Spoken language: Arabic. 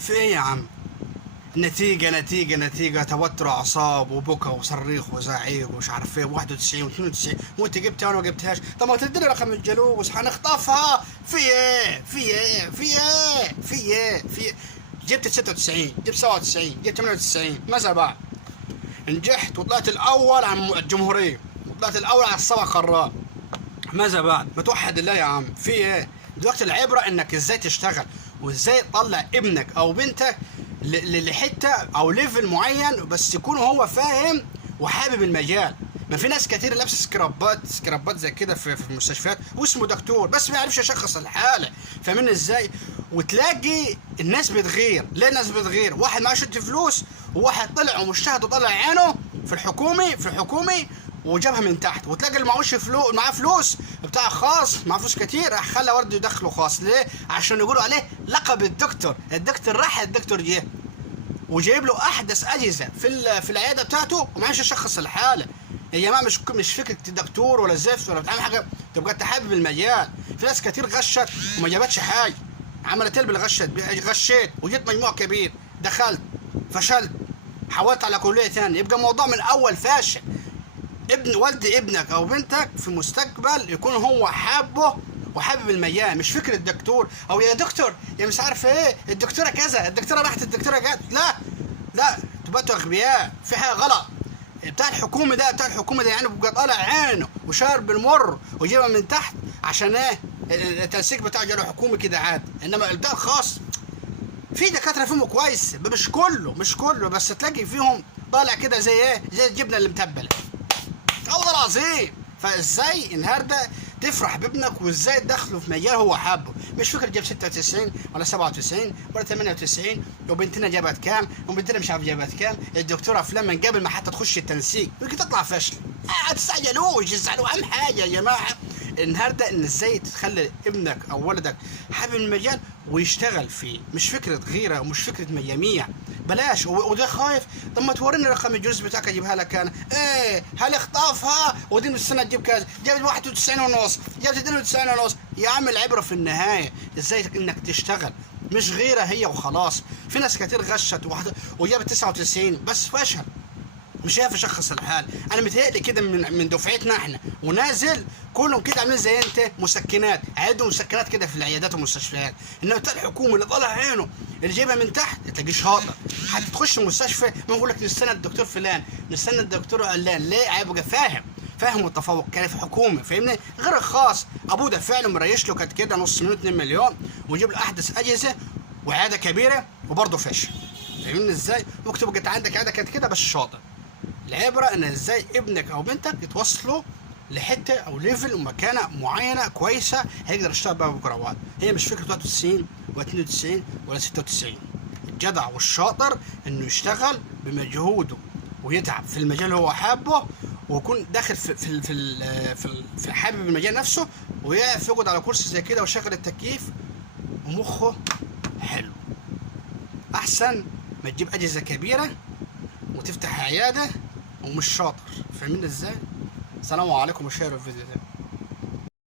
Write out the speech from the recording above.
في ايه يا عم؟ نتيجة توتر اعصاب وبكا وصريخ وزعيق ومش عارف ايه، 91 و92 وانت جبتها وانا ما جبتهاش. طب ما تديني رقم الجلوس هنخطفها. في ايه؟ جبت 96، جبت 97، جبت 98، ماذا بعد؟ نجحت وطلعت الاول على الجمهورية وطلعت الاول على السبع قارات. ماذا بعد؟ ما توحد الله يا عم. في ايه؟ دلوقتي العبرة انك ازاي تشتغل وازاي تطلع ابنك او بنتك لحته او ليفل معين، بس يكون هو فاهم وحابب المجال. ما في ناس كتير لابسه سكرابات زي كده في المستشفيات واسمه دكتور بس ما يعرفش يشخص الحاله. فاهمين ازاي؟ وتلاقي الناس بتغير. ليه الناس بتغير؟ واحد معاه شويه فلوس وواحد طلع ومجتهد وطلع عينه في الحكومي وجابها من تحت، وتلاقي اللي معهوش فلوس معاه فلوس بتاع خاص معاه فلوس كتير راح خلى ورده يدخله خاص. ليه؟ عشان يقولوا عليه لقب الدكتور راح الدكتور جه وجايب له احدث اجهزه في العياده بتاعته ومعاش يشخص الحاله. يا جماعه مش فكره دكتور ولا زفت ولا بتعمل حاجه، تبقى انت حابب المجال. في ناس كتير غشت وما جابتش حاجه، عملت غشيت وجيت مجموع كبير، دخلت فشلت، حاولت على كليه ثانيه، يبقى الموضوع من اول فاشل. ابنك او بنتك في المستقبل يكون هو حابه وحابب المجال، مش فكره دكتور او يا دكتور يا مش عارف ايه، الدكتوره كذا، الدكتوره راحت، الدكتوره جت. لا تبقى اغبياء، في حاجه غلط. بتاع الحكومه ده يعني بيبقى طالع عينه وشارب المر ويجيبها من تحت عشان ايه؟ التنسيق بتاعه جاله حكومي كده عادي. انما البتاع الخاص في دكاتره فيهم كويس، مش كله بس تلاقي فيهم طالع كده زي ايه؟ زي الجبنه اللي متبله. والله العظيم. فازاي النهارده تفرح بابنك وازاي تدخله في مجال هو حابه؟ مش فكره جاب 96 ولا 97 ولا 98 وبنتنا جابت كام وبنتنا مش عارف جابت كام، الدكتوره فلان من قبل ما حتى تخش التنسيق ممكن تطلع فاشل. تستعجلوش تزعلوا. اهم حاجه يا جماعه النهارده ان ازاي تخلي ابنك او ولدك حابب المجال ويشتغل فيه، مش فكره غيره ومش فكره مجاميع. بلاش وده خايف. طب ما توريني رقم الجلوس بتاعك اجيبها لك انا. ايه هل اخطفها ودي السنه تجيب كذا، جابت 91 ونص، جابت 92 ونص. يا عم العبره في النهايه ازاي انك تشتغل، مش غيره هي وخلاص. في ناس كتير غشت وجابت 99 بس فشل، مش شايف يشخص الحال. انا متهيألي كده من دفعتنا احنا ونازل كلهم كده عاملين زي انت مسكنات، عندهم مسكنات كده في العيادات والمستشفيات. انما بتاع الحكومه اللي طالع عينه اللي جايبها من تحت تلاقيه شاطر. هتخش المستشفى ما يقول لك نستنى الدكتور فلان، نستنى الدكتور علان. ليه؟ هيبقى فاهم التفوق كان في حكومه، فاهمني؟ غير الخاص ابوه ده فعلا مريش له كانت كده نص مليون 2 مليون ويجيب له احدث اجهزه وعياده كبيره وبرضه فاشل. فاهمني ازاي؟ ممكن تبقى انت عندك عياده كانت كده بس شاطر. العبرة ان ازاي ابنك او بنتك يتوصلوا لحته او ليفل ومكانه معينه كويسه هيقدر يشتغل بقى بكروات. هي مش فكره 91 و92 ولا 96. الجدع والشاطر انه يشتغل بمجهوده ويتعب في المجال اللي هو حابه ويكون داخل في حابب المجال نفسه ويقف يقعد على كرسي زي كده ويشغل التكييف ومخه حلو. احسن ما تجيب اجهزه كبيره وتفتح عياده ومش شاطر. فاهمين ازاي؟ السلام عليكم وشيروا الفيديو ده.